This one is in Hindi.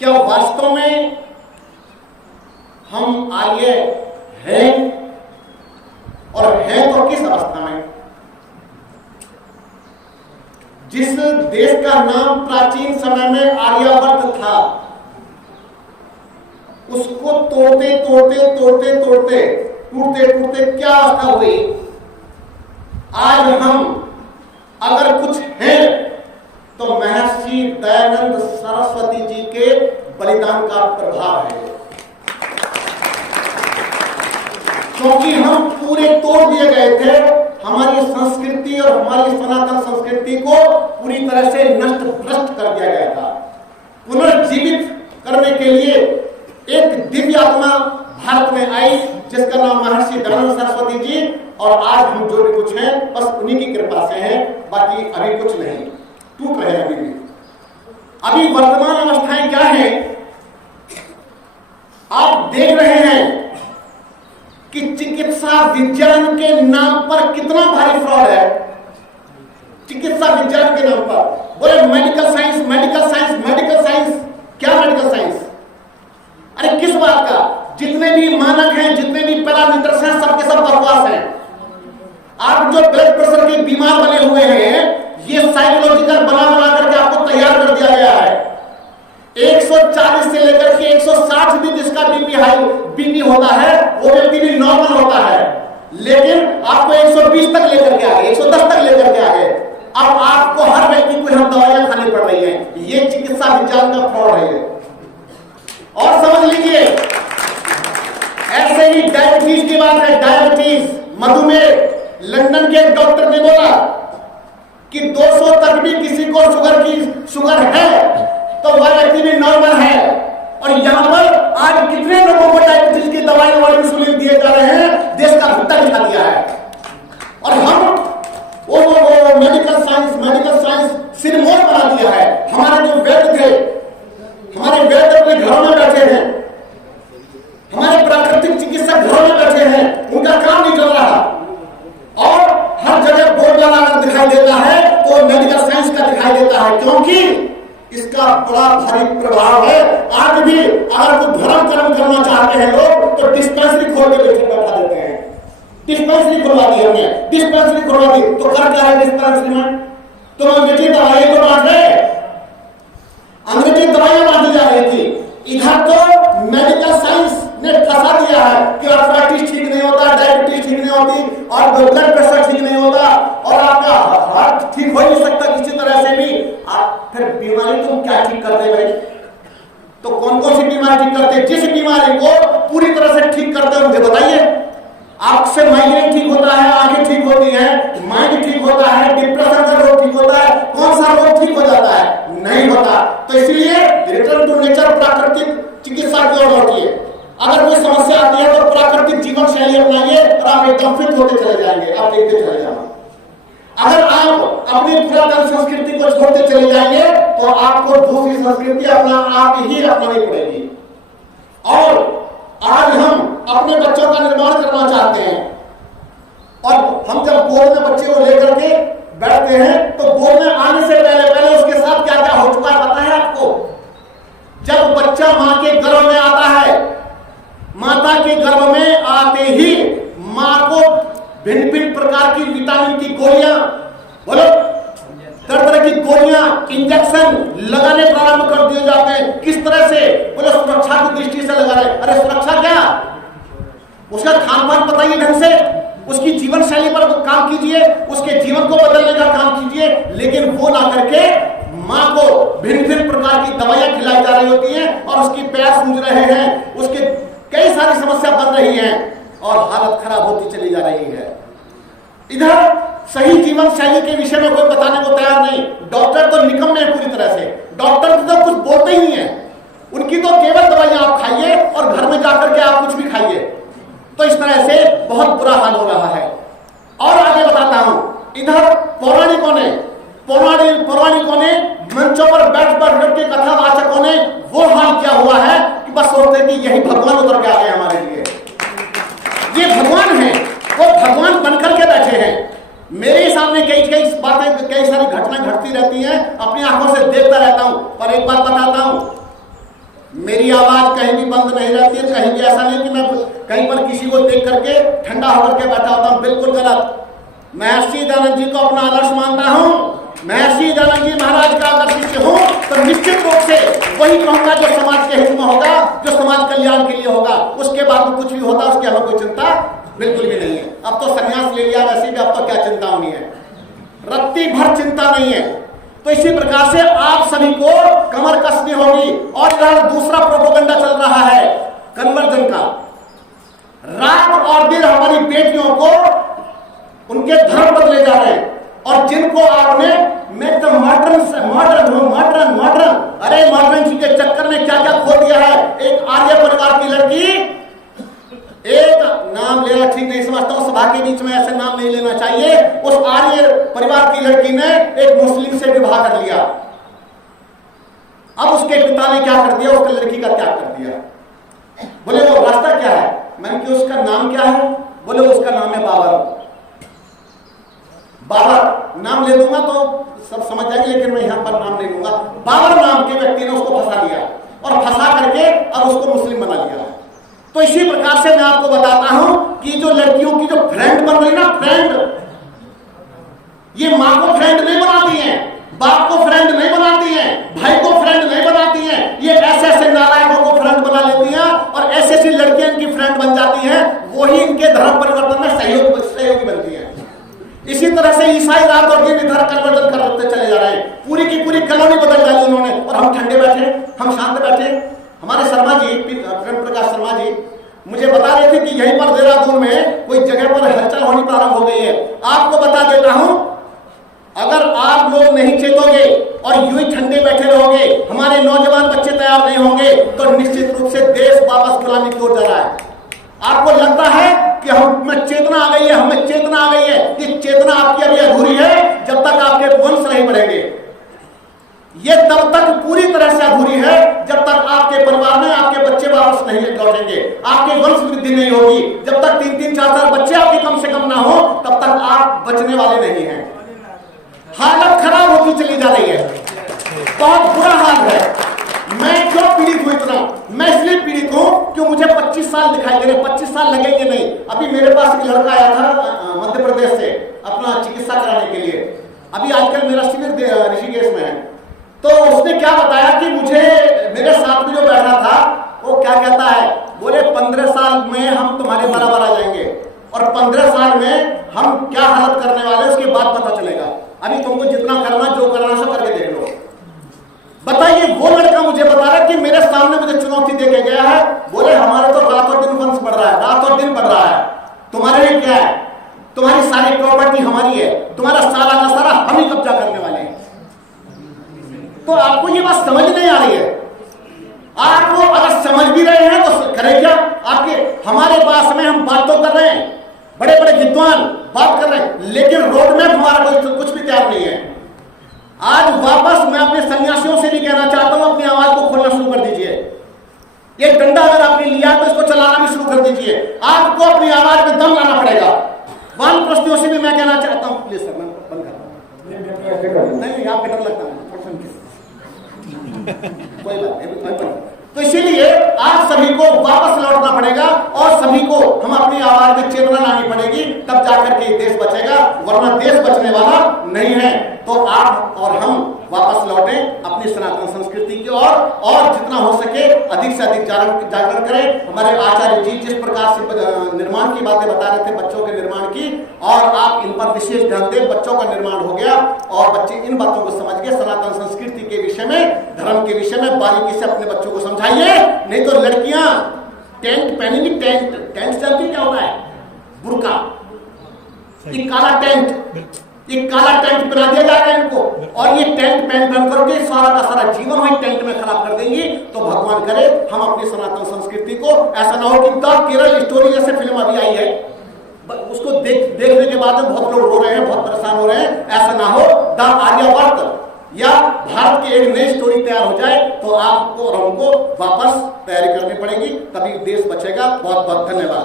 क्या वास्तव में हम आर्य हैं, और हैं तो किस अवस्था में? जिस देश का नाम प्राचीन समय में आर्यावर्त था, उसको तोड़ते तोड़ते तोड़ते तोड़ते टूटते टूटते क्या अवस्था हुई? आज हम अगर कुछ हैं तो महर्षि दयानंद सरस्वती जी के बलिदान का प्रभाव है, क्योंकि हम पूरे तोड़ दिए गए थे। हमारी संस्कृति और हमारी सनातन संस्कृति को पूरी तरह से नष्ट भ्रष्ट कर दिया गया था। पुनर्जीवित करने के लिए एक दिव्य आत्मा भारत में आई, जिसका नाम महर्षि दयानंद सरस्वती जी, और आज हम जो भी कुछ हैं बस उन्हीं की कृपा से हैं, बाकी अभी कुछ नहीं, टूट रहे हैं अभी भी। अभी वर्तमान अवस्थाएं क्या है? आप देख रहे हैं कि चिकित्सा विज्ञान के नाम पर कितना भारी फ्रॉड है। चिकित्सा विज्ञान के नाम पर बोले medical science, medical science, medical science. क्या मेडिकल साइंस? अरे किस बात का? जितने भी मानक हैं, जितने भी पैरामीटर्स हैं, सबके सब बकवास हैं। आप जो ब्लड प्रेशर के बीमार बने हुए हैं, ये साइकोलॉजिकल बना करके आपको तैयार कर दिया गया है। 140 से लेकर के 160 भी जिसका बीपी होता है, वो व्यक्ति भी नॉर्मल होता है, लेकिन आपको 120 तक लेकर के आ गए, 110 तक लेकर के आ गए। अब आपको हर व्यक्ति को यहाँ दवाइयां खानी पड़ रही हैं। ये चिकित्सा विज्ञान का फ्रॉड है। और समझ लीजिए, ऐसे ही डायबिटीज की बात है, डायबिटीज, मधुमेह। लंदन के एक डॉक्टर ने बोला कि 200 तक भी किसी को शुगर है तो वह व्यक्ति भी नॉर्मल है। और यहां पर आज कितने लोगों को डायबिटीज की दवाई और इंसुलिन दिए जा रहे हैं, देश का भत्ता दिखा दिया है। और हम वो मेडिकल साइंस सिरमौर बना दिया है। हमारे जो वैद्य थे, हमारे वैद्य अपने घरों में बैठे हैं, हमारे प्राकृतिक चिकित्सक घरों में बैठे हैं, उनका काम नहीं चल रहा, और हर जगह बोर्ड लगा दिखाई देता है तो मेडिकल साइंस का दिखाई देता है, क्योंकि इसका बड़ा भारी प्रभाव है। आज भी अगर कोई धर्म कर्म करना चाहते हैं लोग तो डिस्पेंसरी खोल के बैठा देते हैं। डिस्पेंसरी खुलवा दी हमने, डिस्पेंसरी खुलवा दी तो कर क्या है डिस्पेंसरी में? तो अंग्रेजी दवाइयां तो बांट रहे, अंग्रेजी दवाइयां बांटी जा रही थी। इधर तो मेडिकल साइंस ने फंसा दिया है कि आर्थराइटिस ठीक नहीं होता, डायबिटीज ठीक नहीं होती, और ब्लड प्रेशर ठीक नहीं होता, और आपका हार्ट ठीक हो नहीं सकता किसी तरह से भी। आप फिर बीमारी तुम क्या ठीक करते भाई? तो कौन कौन सी बीमारी ठीक करते? जिस बीमारी को पूरी तरह से ठीक करते हैं मुझे बताइए। आपसे माइग्रेन ठीक होता है, आंखें ठीक होती है, माइंड ठीक होता है, डिप्रेशन का रोग ठीक होता है, कौन सा रोग ठीक हो जाता है? नहीं होता। तो इसलिए रिटर्न टू नेचर, प्राकृतिक चिकित्सा की ओर लौटिए। अगर कोई समस्या आती है तो प्राकृतिक जीवन शैली अपनाइए और आप एकदम फिट होते चले जाएंगे, आप देखते चले जाना। अगर आप अपनी पुरातन संस्कृति को छोड़ते चले जाएंगे तो आपको दूसरी संस्कृति अपना आप ही अपनानी पड़ेगी। और आज हम अपने बच्चों का निर्माण करना चाहते हैं, और हम जब गोद में बच्चे को लेकर के बैठते हैं तो गोद में आने से पहले उसके साथ क्या क्या हो चुका है पता है आपको? जब बच्चा मां के गर्भ में आता है, माता के गर्भ में आते ही मां को भिन्न भिन्न प्रकार की विटामिन की गोलियां, बोलो तरह तरह की गोलियां, इंजेक्शन लगाने प्रारंभ कर दिए जाते हैं। किस तरह से? बोले सुरक्षा की दृष्टि से लगा रहे। अरे सुरक्षा क्या? उसका खान पान बताइए ढंग से, उसकी जीवन शैली पर काम कीजिए, उसके जीवन को बदलने का काम कीजिए, लेकिन वो ना करके मां को भिन्न भिन्न प्रकार की दवाइयां खिलाई जा रही होती हैं और उसकी पैर सूज रहे हैं, उसके कई सारी समस्या बन रही हैं और हालत खराब होती चली जा रही है। इधर सही जीवन शैली के विषय में कोई बताने को तैयार नहीं। डॉक्टर तो निकम्मे हैं पूरी तरह से, डॉक्टर तो कुछ बोलते ही हैं, उनकी तो केवल दवाइयां आप खाइए और घर में जाकर के आप कुछ भी खाइए। तो इस तरह से बहुत बुरा हाल हो रहा है। और आगे बताता हूं, इधर पौराणिकों ने मंचों पर बैठ के कथावाचकों ने वो हाल किया हुआ है कि बस सोचते कि यही भगवान उतर के आ गए हमारे लिए। ये भगवान है, वो भगवान बनकर के बैठे हैं। मेरे सामने कई बातें, कई सारी घटना घटती रहती हैं, अपनी आंखों से देखता रहता हूं। पर एक बात बताता हूं, मेरी आवाज कहीं भी बंद नहीं रहती है, कहीं भी ऐसा नहीं कि मैं कहीं पर किसी को देख करके ठंडा होकर के बैठा होता हूं, बिल्कुल गलत। महर्षि दयानंद जी को अपना आदर्श मानता हूं, महर्षि दयानंद जी महाराज का अगर शिष्य हूं तो निश्चित रूप से वही कहूंगा जो समाज के हित में होगा, जो समाज कल्याण के लिए होगा। उसके बाद में कुछ भी होता उसकी हमें कोई चिंता बिल्कुल भी नहीं है। अब तो संन्यास ले लिया, वैसे भी अब तो क्या चिंता होनी है, रत्ती भर चिंता नहीं है। तो इसी प्रकार से आप सभी को कमर कसनी होगी। और इधर दूसरा प्रोपेगेंडा चल रहा है कन्वर्जन का। रात और दिन हमारी बेटियों को उनके धर्म बदले जा रहे हैं, और जिनको आपने मैं तो मॉडर्न अरे मॉडर्न के चक्कर में क्या क्या खो दिया है। एक आर्य परिवार की लड़की, एक नाम लेना ठीक नहीं समझता हूं, सभा के बीच में ऐसे नाम नहीं लेना चाहिए। उस आर्य परिवार की लड़की ने एक मुस्लिम से विवाह कर लिया। अब उसके पिता ने क्या कर दिया, उसकी लड़की का त्याग कर दिया। बोले वो रास्ता क्या है, मैंने कि उसका नाम क्या है, बोले उसका नाम है बाबर। बाबर नाम ले दूंगा तो सब समझ जाएंगे, लेकिन मैं यहां पर नाम नहीं लूंगा। बाबर नाम के व्यक्ति ने उसको फंसा दिया, और फंसा करके अब उसको मुस्लिम बना लिया। तो इसी प्रकार से मैं आपको बताता हूं कि जो लड़कियों की जो फ्रेंड बन रही ना, फ्रेंड, ये मां को फ्रेंड नहीं बनाती हैं, बाप को फ्रेंड नहीं बनाती हैं, भाई को फ्रेंड नहीं बनाती हैं। ये ऐसे ऐसे नालायकों को फ्रेंड बना लेती हैं, और ऐसी ऐसी लड़कियां इनकी फ्रेंड बन जाती हैं, वही इनके धर्म परिवर्तन में सहयोगी बनती हैं। इसी तरह से ईसाई रात और दिन इधर कन्वर्जन करते चले जा रहे हैं। पूरी की पूरी कॉलोनी बदल डाली उन्होंने, और हम ठंडे बैठे, हम शांत बैठे। हमारे शर्मा जी, प्रेम प्रकाश शर्मा जी मुझे बता रहे थे कि यहीं पर देहरादून में कोई जगह पर हलचल होनी प्रारंभ हो गई है। आपको बता देता हूं, अगर आप लोग नहीं चेतोगे और यूं ही ठंडे बैठे रहोगे, हमारे नौजवान बच्चे तैयार नहीं होंगे, तो निश्चित रूप से देश वापस गुलामी की ओर जा रहा है। आपको लगता है कि हमें चेतना आ गई है, हमें चेतना आ गई है, ये चेतना आपकी अभी अधूरी है जब तक आपके वंश नहीं बढ़ेंगे। ये तब तक पूरी तरह से अधूरी है जब तक आपके परिवार में आपके बच्चे वापस नहीं लौटेंगे, आपके वंश वृद्धि नहीं होगी। जब तक 3-3, 4-4 बच्चे आपके कम से कम ना हो, तब तक आप बचने वाले नहीं हैं। हालत खराब होती चली जा रही है, बहुत बुरा हाल है। मैं क्यों पीड़ित हूं इतना, मैं इसलिए पीड़ित हूं कि मुझे 25 साल दिखाई दे रहे, 25 साल लगेंगे नहीं। अभी मेरे पास एक लड़का आया था मध्य प्रदेश से अपना चिकित्सा कराने के लिए। अभी आजकल मेरा शिविर ऋषिकेश में है। तो उसने क्या बताया कि मुझे मेरे साथ में जो बैठा था वो क्या कहता है, बोले 15 साल में हम तुम्हारे बराबर आ जाएंगे, और 15 साल में हम क्या हालत करने वाले उसके बाद पता चलेगा। अभी तुमको जितना करना, जो करना सब करके देख लो। बताइए, वो लड़का मुझे बता रहा है कि मेरे सामने मुझे चुनौती देके गया है। बोले हमारे तो रात और दिन वंश बढ़ रहा है, रात और दिन बढ़ रहा है, तुम्हारे लिए क्या है, तुम्हारी सारी प्रॉपर्टी हमारी है, तुम्हारा सारा का सारा हम ही कब्जा करने वाले हैं। तो आपको ये बात समझ नहीं आ रही है। आपको अगर समझ भी रहे हैं तो करें क्या, आपके हमारे पास में हम बात तो कर रहे हैं, बड़े बड़े विद्वान बात कर रहे हैं, लेकिन रोड मैप हमारा कोई कुछ भी तैयार नहीं है। आज वापस मैं अपने सन्यासियों से भी कहना चाहता हूं, अपनी आवाज को खोलना शुरू कर दीजिए। ये डंडा अगर आपने लिया तो इसको चलाना भी शुरू कर दीजिए। आपको अपनी आवाज में दम लाना पड़ेगा। वानप्रस्थियों से भी मैं कहना चाहता हूं, प्लीज सर, मैं बंद करता हूं। नहीं, आपको डर लगता है, कोई बात नहीं। तो इसीलिए आप सभी को वापस लौटना पड़ेगा, और सभी को हम अपनी आवाज में चेतना लानी पड़ेगी, तब जाकर के देश बचेगा, वरना देश बचने वाला नहीं है। तो आप और हम वापस लौटें अपनी सनातन संस्कृति की ओर, और जितना हो सके अधिक से अधिक जागरण करें। हमारे आचार्य जी जिस प्रकार से निर्माण की बातें बता रहे थे, बच्चों के निर्माण की, और आप इन पर विशेष ध्यान दें। बच्चों का निर्माण हो गया और बच्चे इन बातों को समझ गए। सनातन संस्कृति के विषय में, धर्म के विषय में बारीकी से अपने बच्चों को समझाइए। नहीं तो लड़कियां टेंट पहनेंगी, टेंट जानती क्या होता है, बुर्का, ये काला टेंट, ये काला टेंट पहना दिया जाएगा इनको, और ये टेंट पहन करके सारा का सारा जीवन वही टेंट में खराब कर देंगी। तो भगवान करे हम अपनी सनातन संस्कृति को, ऐसा ना हो कि द केरल स्टोरी जैसे फिल्म अभी आई है, उसको देखने के बाद बहुत लोग रो रहे हैं, बहुत परेशान हो रहे हैं। ऐसा ना हो, द आर्यवर्त या भारत की एक नई स्टोरी तैयार हो जाए, तो आपको और हमको वापस तैयारी करनी पड़ेगी, तभी देश बचेगा। बहुत बहुत धन्यवाद।